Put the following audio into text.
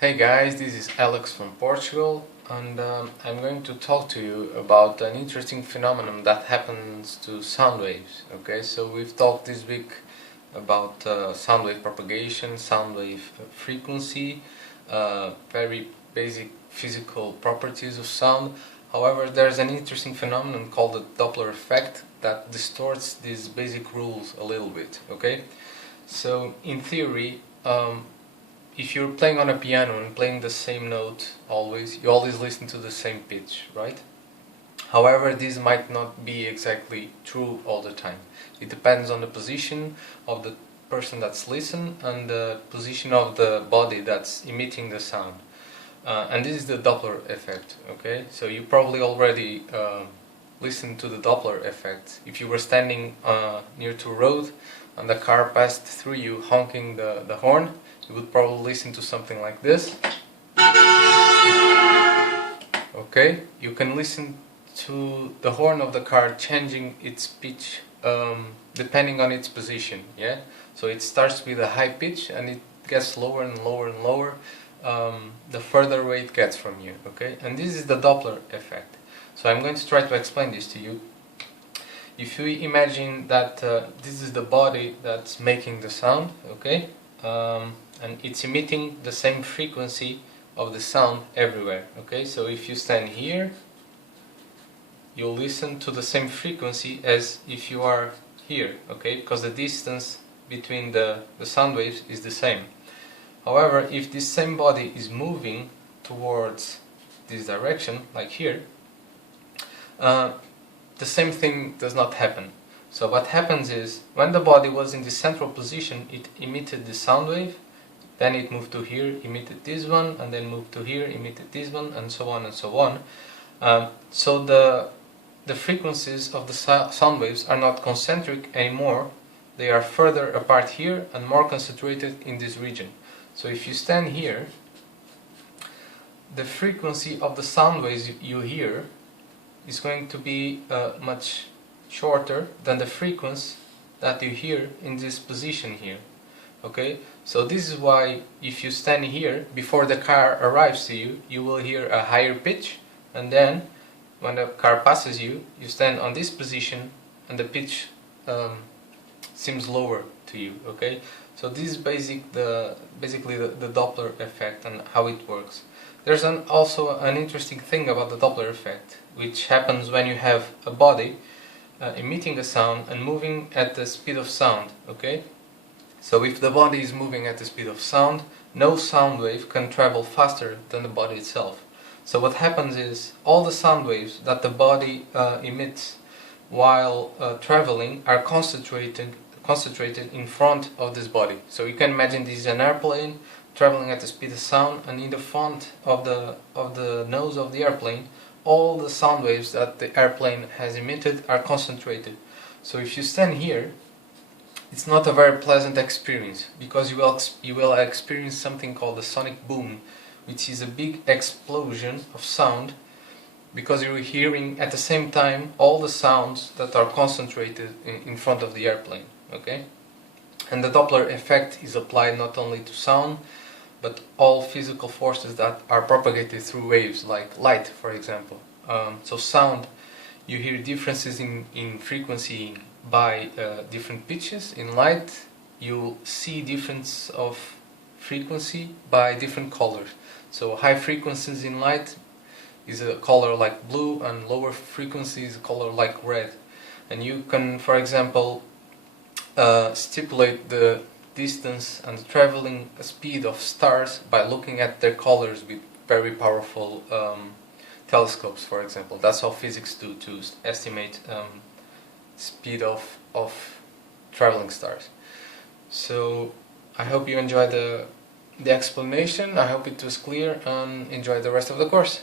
Hey guys, this is Alex from Portugal, and I'm going to talk to you about an interesting phenomenon that happens to sound waves. Okay, so we've talked this week about sound wave propagation, sound wave frequency, very basic physical properties of sound. However, there's an interesting phenomenon called the Doppler Effect that distorts these basic rules a little bit. Okay, so in theory, if you're playing on a piano and playing the same note you always listen to the same pitch, right? However, this might not be exactly true all the time. It depends on the position of the person that's listening and the position of the body that's emitting the sound. And this is the Doppler effect, okay? So you probably already listened to the Doppler effect. If you were standing near to a road and the car passed through you honking the horn, you would probably listen to something like this. Okay, you can listen to the horn of the car changing its pitch depending on its position, yeah? So it starts with a high pitch and it gets lower and lower and lower the further away it gets from you, okay? And this is the Doppler effect. So I'm going to try to explain this to you. If you imagine that this is the body that's making the sound, okay? And it's emitting the same frequency of the sound everywhere, okay? So if you stand here, you'll listen to the same frequency as if you are here, okay? Because the distance between the sound waves is the same. However, if this same body is moving towards this direction, like here, the same thing does not happen. So what happens is, when the body was in the central position, it emitted the sound wave, then it moved to here, emitted this one, and then moved to here, emitted this one, and so on and so on. So the frequencies of the sound waves are not concentric anymore, they are further apart here and more concentrated in this region. So if you stand here, the frequency of the sound waves you hear is going to be much shorter than the frequency that you hear in this position here. Okay, so this is why if you stand here before the car arrives to you, you will hear a higher pitch, and then when the car passes you, you stand on this position and the pitch seems lower to you. Okay, so this is basically the Doppler effect and how it works. There's also an interesting thing about the Doppler effect, which happens when you have a body emitting a sound and moving at the speed of sound, okay? So if the body is moving at the speed of sound, no sound wave can travel faster than the body itself. So what happens is, all the sound waves that the body emits while traveling are concentrated in front of this body. So you can imagine this is an airplane traveling at the speed of sound, and in the front of the nose of the airplane, all the sound waves that the airplane has emitted are concentrated. So if you stand here, it's not a very pleasant experience, because you will experience something called a sonic boom, which is a big explosion of sound, because you're hearing at the same time all the sounds that are concentrated in front of the airplane, okay? And the Doppler effect is applied not only to sound, but all physical forces that are propagated through waves, like light, for example. So sound, you hear differences in frequency by different pitches. In light, you see difference of frequency by different colors. So high frequencies in light is a color like blue, and lower frequency is a color like red. And you can, for example, stipulate the distance and the traveling speed of stars by looking at their colors with very powerful telescopes, for example. That's how physics do to estimate speed of traveling stars. So I hope you enjoyed the explanation. I hope it was clear, and enjoy the rest of the course.